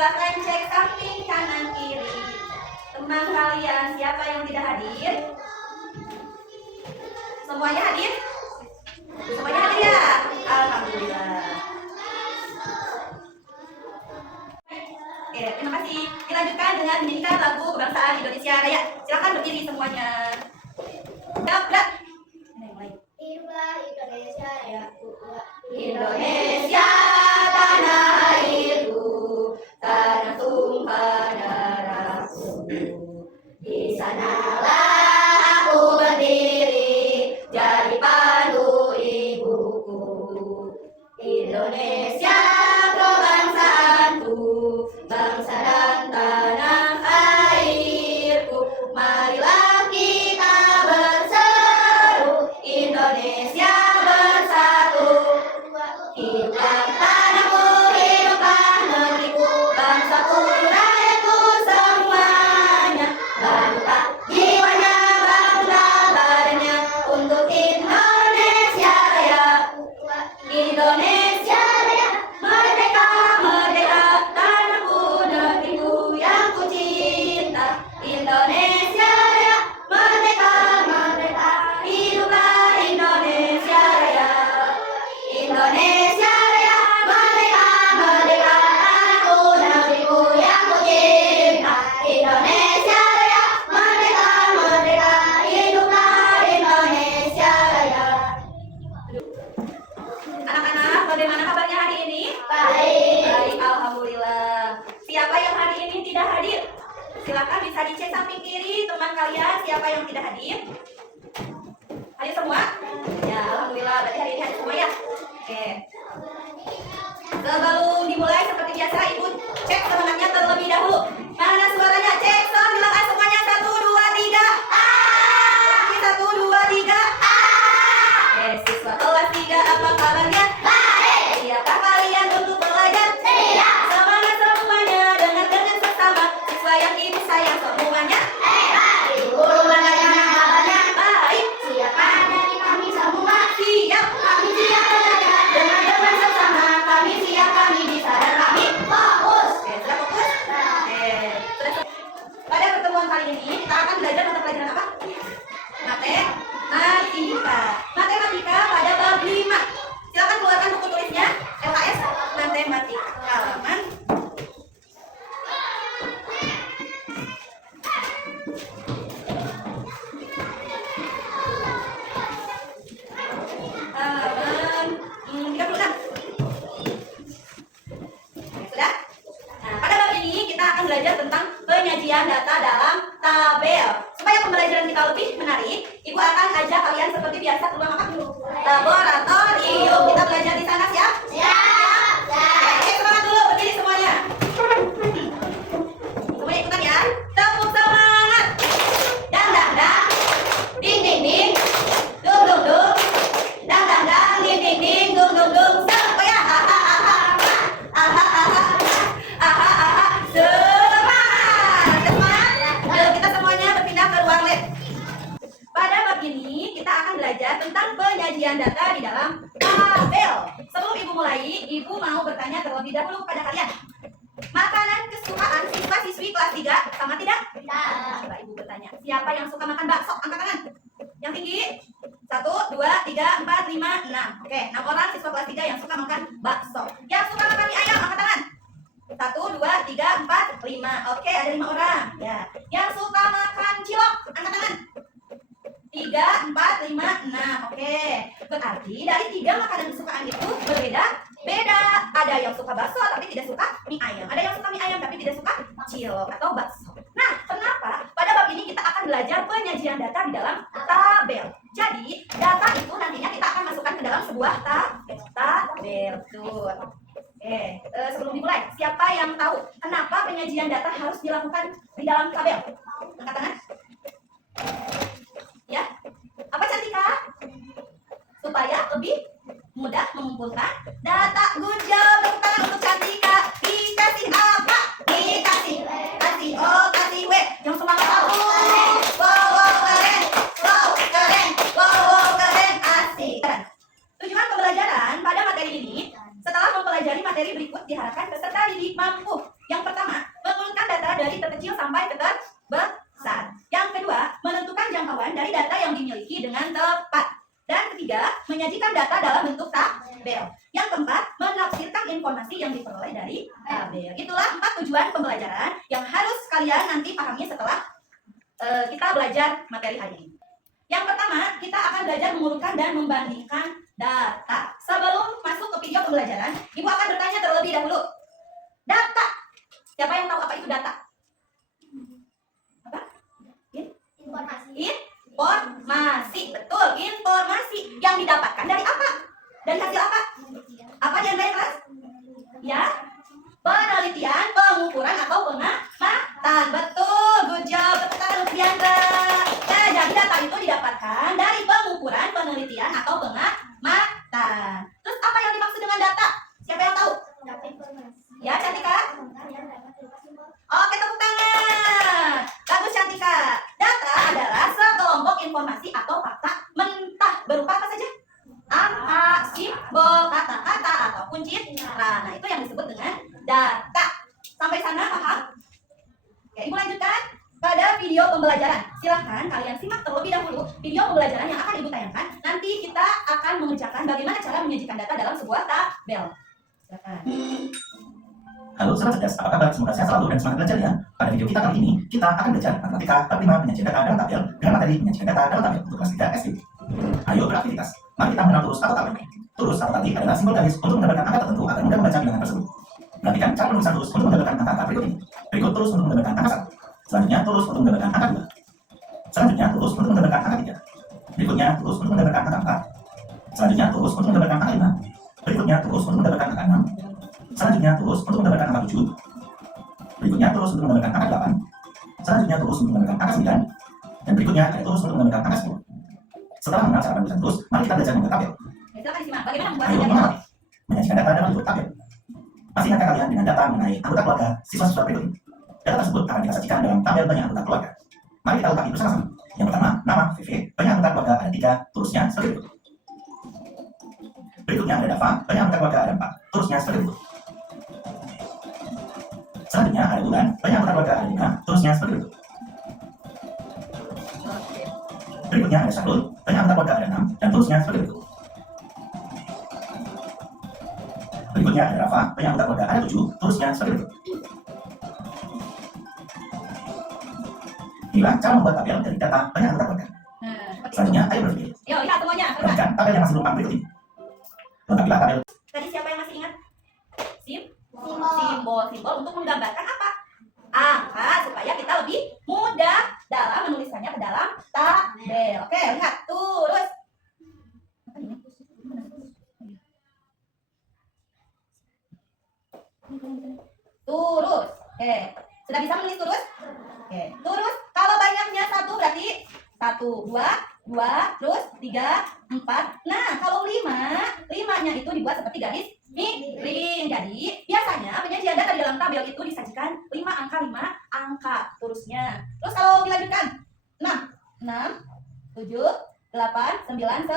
Silakan cek samping kanan kiri. Teman kalian siapa yang tidak hadir? Semuanya hadir? Semuanya hadir ya? Alhamdulillah. Oke, terima kasih. Dilanjutkan dengan menyanyikan lagu kebangsaan Indonesia Raya. Silakan berdiri semuanya. Gerak. Hiduplah Indonesia Raya. Indonesia tanah airku, tanah tumpah darahku. Di sanalah aku berdiri, jadi pandu ibuku. Indonesia kebangsaanku, bangsa dan tanah airku. Marilah kita berseru, Indonesia bersatu. Hiduplah tanahku, hiduplah negeriku, bangsaku, rakyatku semuanya. Bangunlah jiwanya, bangunlah badannya untuk Indonesia Raya. Indonesia Raya, merdeka, merdeka, tanahku, negeriku yang ku cinta. Indonesia Raya, merdeka, merdeka, hiduplah Indonesia Raya. Indonesia Raya, merdeka, merdeka, tanahku, negeriku yang ku cinta. Indonesia Raya, merdeka, merdeka, hiduplah Indonesia Raya. Anak-anak, bagaimana kabarnya hari ini? Baik. Baik, alhamdulillah. Siapa yang hari ini tidak hadir? Silakan bisa dicek samping kiri teman kalian siapa yang tidak hadir. Hadir semua? Ya, alhamdulillah. Berarti hari ini hadir semua ya. Oke. Sebelum dimulai seperti biasa, Ibu cek semangatnya terlebih dahulu. Mana suaranya? Cek sound, silakan semuanya. 1, 2, 3. Lagi 1, 2, 3. Oke, siswa kelas 3 apa kabarnya? Baik. Siapkah kalian untuk belajar? Siap. Semangat semuanya, dengar dengan seksama. Siswa yang Ibu sayang semuanya. Ibu guru bagaimana kabarnya? Baik, Siapkah dari kami semua? siap. Kami siap belajar. Dengan dengan seksama, kami siap, kami bisa dan kami Fokus. oke, sudah fokus? Oke, sudah fokus. Pada pertemuan kali ini kita akan belajar mata pelajaran apa? Matematika. Matematika pada bab 5. Silakan keluarkan buku tulisnya. LKS Matematika. Halaman halaman 36. Sudah? Nah, pada bab ini kita akan belajar tentang penyajian data dalam tabel. Supaya pembelajaran kita lebih menarik, Ibu akan ajak kalian seperti biasa ke ruang apa? Laboratorium. Kita belajar di sana, siap? Siap. Oke, semangat dulu, berdiri semuanya. Semuanya ikutan ya. Tepuk semangat. Dang dang dang. Ding ding ding. Dung dung dung. Dang dang dang. Ding ding ding. Dung dung dung. Semuanya. Aha aha aha. Aha aha. Aha aha. Semangat. Semangat. Ayo kita semuanya berpindah ke ruang lab. Pada bab ini kita akan belajar tentang penyajian data di dalam tabel. Sebelum Ibu mulai, Ibu mau bertanya terlebih dahulu kepada kalian. Makanan kesukaan siswa-siswi kelas 3 sama tidak? Coba Ibu bertanya. Siapa yang suka makan bakso? Angkat tangan. Yang tinggi. 1, 2, 3, 4, 5, 6. Oke, 6 orang siswa kelas 3 yang suka makan bakso. Yang suka makan mie ayam, angkat tangan. 1, 2, 3, 4, 5. Oke, ada 5 orang. Ya. Yang suka makan cilok, angkat tangan. 3, 4, 5, 6. Oke. Berarti dari 3 makanan kesukaan itu berbeda-beda. Ada yang suka bakso tapi tidak suka mie ayam. Ada yang suka mie ayam tapi tidak suka cilok atau bakso. Nah, kenapa? Pada bab ini kita akan belajar penyajian data di dalam tabel. Jadi, data itu nantinya kita akan masukkan ke dalam sebuah tabel. Tuh. Oke, sebelum dimulai, siapa yang tahu kenapa penyajian data harus dilakukan di dalam tabel? Angkat tangan. Ya, apa Cantika? Supaya lebih mudah mengumpulkan data. Good job, tepuk tangan untuk Cantika. Dikasih apa? Dikasih kasih kasih W. Yang semangat tahu. Wow, keren. Wow, keren. Wow, keren. Asik. Tujuan pembelajaran pada materi ini, setelah mempelajari materi berikut, diharapkan peserta didik mampu Yang pertama, mengurutkan data dari terkecil sampai ke terbesar. Yang kedua, menentukan jangkauan dari data yang dimiliki dengan tepat. Dan ketiga, menyajikan data dalam bentuk tabel. Yang keempat, menafsirkan informasi yang diperoleh dari tabel. Itulah 4 tujuan pembelajaran yang harus kalian nanti pahami setelah kita belajar materi hari ini. Yang pertama, kita akan belajar mengurutkan dan membandingkan data. Sebelum masuk ke video pembelajaran, Ibu akan bertanya terlebih dahulu. Data. Siapa yang tahu apa itu data? Apa? Informasi. Informasi. Betul, informasi yang didapatkan dari apa? Dari hasil apa? Apa yang dari kelas? Ya, penelitian, pengukuran atau pengamatan. Betul, good job. Tepuk tangan untuk Diandra. Nah, jadi data itu didapatkan dari pengukuran, penelitian atau pengamatan. Terus apa yang dimaksud dengan data? Siapa yang tahu? Ya, Cantika. Oke, tepuk tangan. Bagus, Cantika. Data adalah sekelompok informasi atau fakta mentah berupa apa saja? Angka, simbol, kata-kata, ataupun citra. Nah, itu yang disebut dengan data. Sampai sana paham? Oke, Ibu lanjutkan pada video pembelajaran. Silahkan kalian simak terlebih dahulu video pembelajaran yang akan Ibu tayangkan. Nanti kita akan mengerjakan bagaimana cara menyajikan data dalam sebuah tabel. Silakan. Halo sobat cerdas, apa kabar? Semoga sehat selalu dan semangat belajar ya. Pada video kita kali ini, kita akan belajar matematika bab 5 penyajian data dalam tabel dengan materi penyajian data dalam tabel untuk kelas 3 SD. Ayo beraktivitas. Mari kita mengenal turus atau tabel. Turus atau tabel adalah simbol garis untuk menggambarkan angka tertentu agar mudah membaca bilangan tersebut. Perhatikan cara penulisan turus untuk menggambarkan angka berikut ini. Berikut turus untuk menggambarkan angka 1. Selanjutnya turus untuk menggambarkan angka 2. Selanjutnya turus untuk menggambarkan angka 3. Berikutnya turus untuk menggambarkan angka 4. Selanjutnya turus untuk menggambarkan angka 5. Berikutnya turus untuk menggambarkan angka 6. Selanjutnya turus untuk menggambarkan angka 7. Berikutnya turus untuk menggambarkan angka 8. Selanjutnya turus untuk menggambarkan angka 9. Dan berikutnya ada turus untuk menggambarkan angka 10. Setelah mengenal cara penulisan turus, mari kita belajar membuat tabel. Silakan disimak. Bagaimana Ayo membuatnya? mengenal menyajikan data dalam bentuk tabel. Masih ingatkah kalian dengan data mengenai anggota keluarga siswa-siswa berikut ini? Data tersebut akan kita sajikan dalam tabel banyak anggota keluarga. Mari kita ulangi bersama-sama. Yang pertama, nama VV, banyak anggota keluarga ada 3, turusnya seperti berikut. Berikutnya ada Dava, banyak anggota keluarga ada 4, turusnya seperti berikut. Selanjutnya ada Bulan, banyak anggota keluarga ada 5, turusnya seperti berikut. Berikutnya ada Syahrul, banyak anggota keluarga ada 6, dan turusnya seperti berikut. Berikutnya ada Rafa, banyak anggota keluarga ada 7, turusnya seperti berikut. Inilah cara membuat tabel dari data banyak anggota keluarga. Selanjutnya, ayo berpikir. Yuk, lihat semuanya. Coba. Perhatikan tabel yang masih lengkap berikut ini. Lengkapilah tabel. Tadi siapa yang masih ingat? Simbol. Simbol untuk menggambarkan apa? Angka, supaya kita lebih mudah dalam menuliskannya ke dalam tabel. Oke, lihat. Turus. Turus. Oke. Sudah bisa menulis turus? Oke. Turus. Kalau banyaknya 1 berarti 1, 2, terus 3, 4. Nah, kalau 5-nya itu dibuat seperti garis miring. Jadi, biasanya penyajian data di dalam tabel itu disajikan 5 angka turusnya. Terus kalau dilanjutkan 6, 7, 8, 9, 10.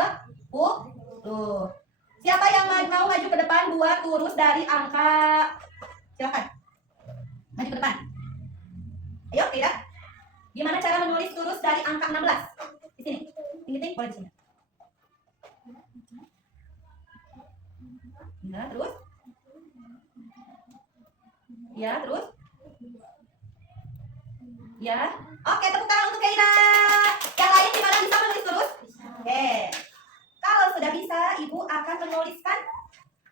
Siapa yang mau maju ke depan buat turus dari angka? Silakan. Maju ke depan. Ayo, tidak. Gimana cara menulis turus dari angka 16? Di sini. Tinggi-tinggi boleh di sini. Ya, terus. Ya, terus. Ya. Oke, tepuk tangan untuk Keira. Yang lain gimana bisa menulis turus? Oke. Kalau sudah bisa, Ibu akan menuliskan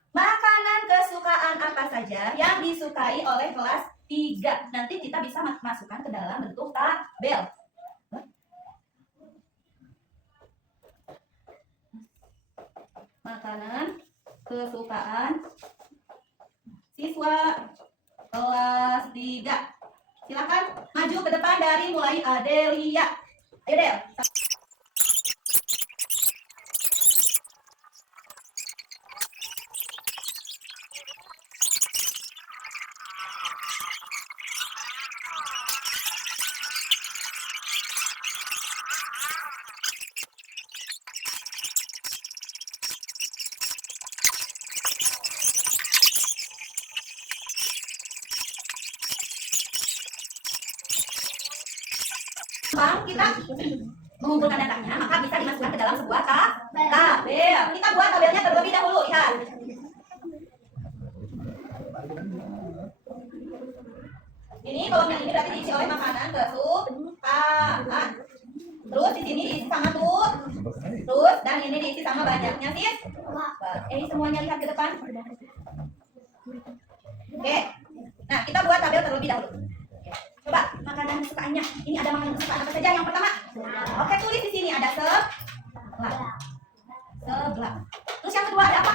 makanan kesukaan apa saja yang disukai oleh kelas 3. Nanti kita bisa masukkan ke dalam bentuk tabel. Makanan kesukaan siswa kelas 3. Silakan maju ke depan dari mulai Adelia. Ayo Del. gampang kita mengumpulkan datanya, maka bisa dimasukkan ke dalam sebuah tabel. Kita buat tabelnya terlebih dahulu. Lihat. Ini kolom yang ini berarti diisi oleh makanan, kesukaan. Terus di sini diisi sama tuh. Terus dan ini diisi sama banyaknya siswa. Ini semuanya lihat ke depan. Oke. Nah, kita buat tabel terlebih dahulu. Coba makanan kesukaannya. Ini ada makanan kesukaan apa saja? Yang pertama. Oke, tulis di sini ada sebelah. Terus yang kedua ada apa?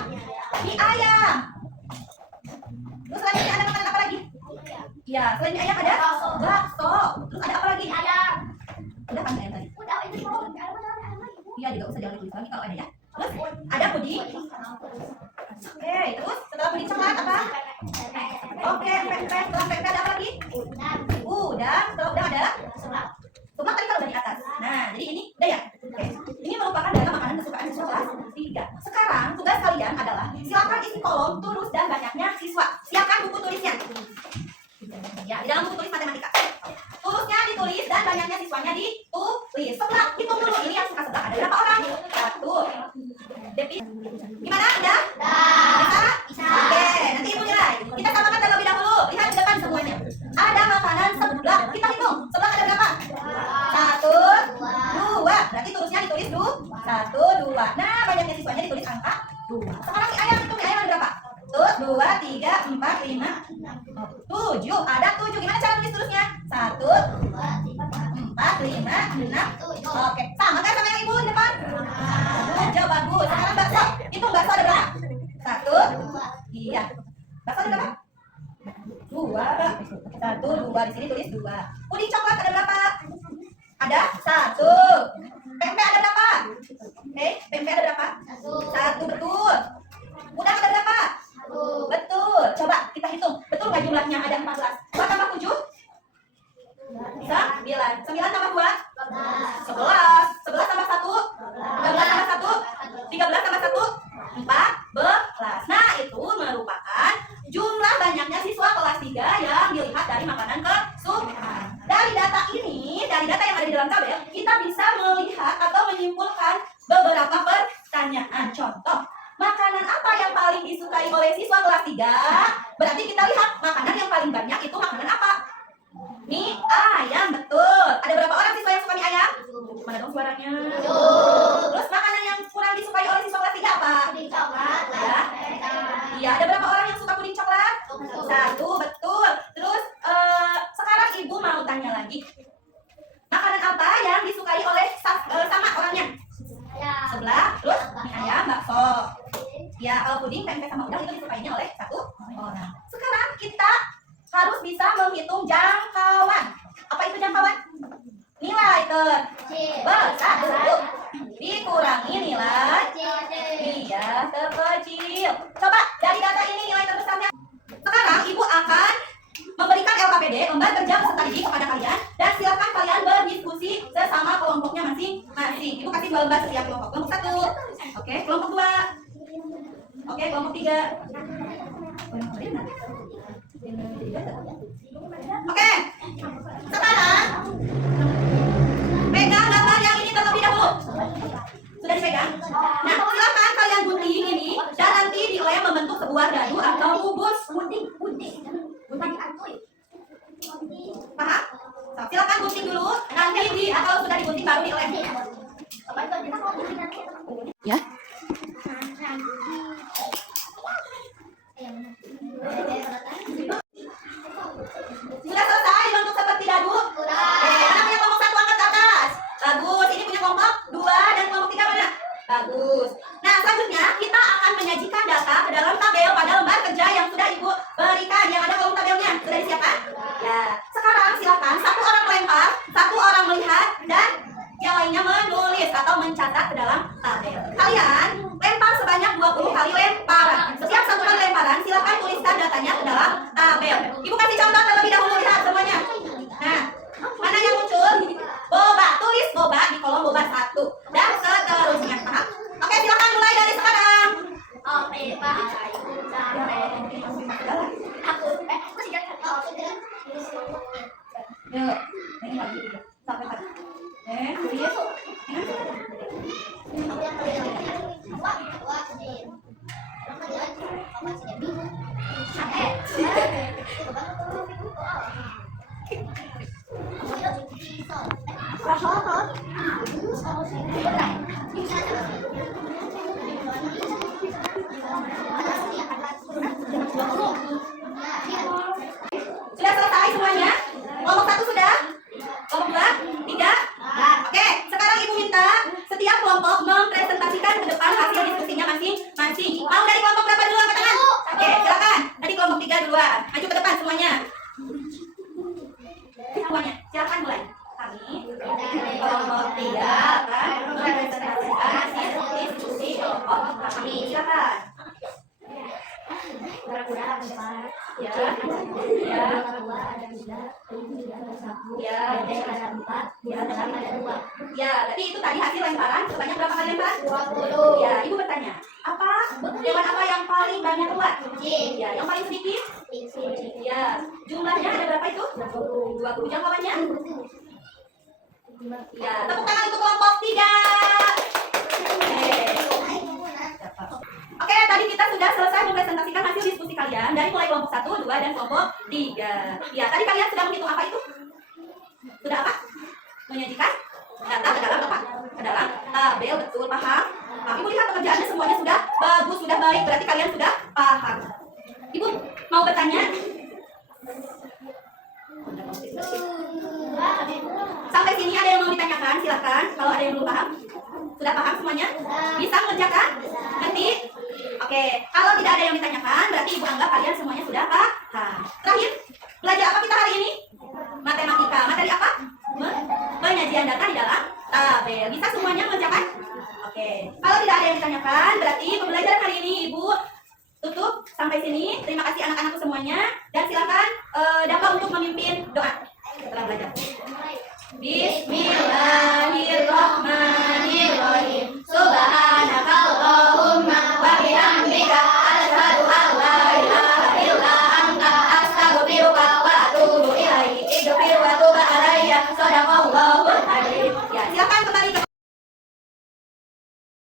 Mie ayam. Terus selanjutnya ada makanan apa lagi? Iya, selain mie ayam ada bakso. Terus ada apa lagi? Ayam. Udah kan ayam tadi? Udah itu belum. Iya, juga usah jangan tulis lagi kalau ada ya. Terus ada puding. Oke, terus setelah puding coklat apa? Oke, pempek. Setelah pempek ada apa lagi? Udang. Setelah udang ada seblak tadi kalau udah di atas. Nah, jadi ini udah ya. Oke. Ini merupakan dalam makanan kesukaan siswa kelas 3. Sekarang tugas kalian adalah silakan isi kolom tulus dan banyaknya siswa. Siapkan buku tulisnya. Ya, di dalam buku tulis matematika. Tulusnya ditulis dan banyaknya siswanya ditulis. Sebelah hitung dulu ini yang suka sebelah ada berapa orang? 1. Depi. Gimana? Udah? Bisa? Oke, nanti Ibu nilai. Kita samakan terlebih dahulu. Lihat di depan semuanya. Ada makanan sebelah. Kita hitung. Sebelah ada berapa? 1, 2. Berarti tulisnya ditulis 1, 2. Nah, banyaknya siswanya ditulis angka 2. Sekarang mie ayam, hitung mie ayam ada berapa? 1, 2, 3, 4, 5, 7. Ada 7. Gimana cara tulis tulisnya? 1, 4, 5, 6. Oke, sama kan sama yang Ibu di depan? Jauh bagus. Sekarang bakso. Hitung bakso ada berapa? 1. Iya. Bakso ada berapa? 2. 1, 2. Di sini tulis 2. Puding coklat ada berapa? Ada 1. Pempek ada berapa? Pempek ada berapa? 1, betul. Udang ada berapa? Betul. Coba kita hitung. Betul nggak jumlahnya? Ada 14. 2 tambah 7? 9. 9 tambah 2? 11. 11 tambah 1? 12 tambah 1? 13 tambah 1? 14. Nah, itu merupakan jumlah banyaknya siswa kelas 3 yang dilihat dari makanan kesukaan. Dari data ini, dari data yang ada di dalam tabel, kita bisa melihat atau menyimpulkan beberapa pertanyaan. Contoh, makanan apa yang paling disukai oleh siswa kelas 3? Berarti kita lihat makanan yang paling banyak itu makanan apa? Mie ayam, betul. Ada berapa orang siswa yang suka mie ayam? Mana dong suaranya? Terus makanan yang kurang disukai oleh siswa kelas 3 apa? Puding coklat. Ya. Iya, ada berapa orang yang suka puding coklat? 1, betul. Terus sekarang Ibu mau tanya lagi. Makanan apa yang disukai oleh sama orangnya? Sebelah, terus mie ayam, bakso. Ya, kalau puding, pempek sama udang itu disukainya oleh 1 orang. Sekarang kita harus bisa menghitung jangkauan. Apa itu jangkauan? Nilai terbesar dikurangi nilai terkecil. Coba dari data ini nilai terbesarnya. Sekarang Ibu akan memberikan LKPD, lembar kerja peserta didik kepada kalian, dan silakan kalian berdiskusi sesama kelompoknya masing-masing. Ibu kasih 2 lembar setiap kelompok. Kelompok 1, oke, kelompok 2, oke, kelompok 3. Oke, sekarang pegang gambar yang ini terlebih dahulu. Sudah dipegang? Nah, silakan kalian gunting ini dan nanti dilem membentuk sebuah dadu atau kubus. Paham? Silakan gunting dulu. Nanti kalau sudah digunting baru dilem. Ya. Sudah selesai dibentuk seperti dadu? Mana punya kelompok 1 angkat ke atas? Bagus. Ini punya kelompok 2 dan kelompok 3 mana? Bagus. Nah, selanjutnya kita akan menyajikan data ke dalam tabel pada lembar kerja yang sudah Ibu berikan. Yang ada kolom tabelnya. Sudah disiapkan? Ya. Sekarang silakan 1 orang melempar, 1 orang melihat, dan yang lainnya menulis atau mencatat ke dalam tabel. Kalian lempar sebanyak 20 kali lemparan. Setiap 1 kali lemparan, silakan tuliskan datanya ke dalam tabel. Ibu kasih contoh terlebih dahulu, lihat semuanya. Nah, mana yang muncul? Boba. Tulis boba di kolom boba 1 dan seterusnya. Paham? Oke, silakan mulai dari sekarang. Oke, Pak. Yuk, ini lagi sampai Sudah selesai semuanya? Kelompok 1 sudah? Kelompok 2? 3? Oke, sekarang Ibu minta setiap kelompok mempresentasikan ke depan hasil diskusinya masing-masing. Mau dari kelompok berapa dulu angkat tangan? Oke, silakan. Tadi kelompok 3 duluan. Maju ke depan semuanya. Semuanya, silakan mulai. Kami kelompok 3 akan mempresentasikan hasil diskusi kelompok kami. Silakan. Ya, ya, berarti itu tadi hasil lemparan sebanyak berapa kali lemparan? 20. Ya, Ibu bertanya, hewan apa yang paling banyak keluar? Ya, yang paling sedikit? Ya, jumlahnya ada berapa itu? 20. Jangkauannya? Ya, tepuk tangan untuk kelompok 3. Oke, tadi kita sudah selesai mempresentasikan hasil diskusi kalian dari mulai kelompok 1, 2, dan kelompok 3. Ya, tadi kalian sudah menghitung apa itu? Sudah apa? Menyajikan data ke dalam apa? Ke dalam tabel, betul, paham? Nah, Ibu lihat pekerjaannya semuanya sudah bagus, sudah baik, berarti kalian sudah paham. Ibu mau bertanya? Sampai sini ada yang mau ditanyakan? Silakan. Kalau ada yang belum paham, sudah paham semuanya? Bisa mengerjakan? Ngerti? Oke. Kalau tidak ada yang ditanyakan, berarti Ibu anggap kalian semuanya sudah paham. Terakhir, belajar apa kita hari ini? Matematika. Materi apa? Penyajian data di dalam tabel. Bisa semuanya mengerjakan? Oke. Kalau tidak ada yang ditanyakan, berarti pembelajaran hari ini Ibu tutup sampai sini. Terima kasih anak-anakku semuanya. Dan silakan Dapat untuk memimpin doa setelah belajar. Bismillah.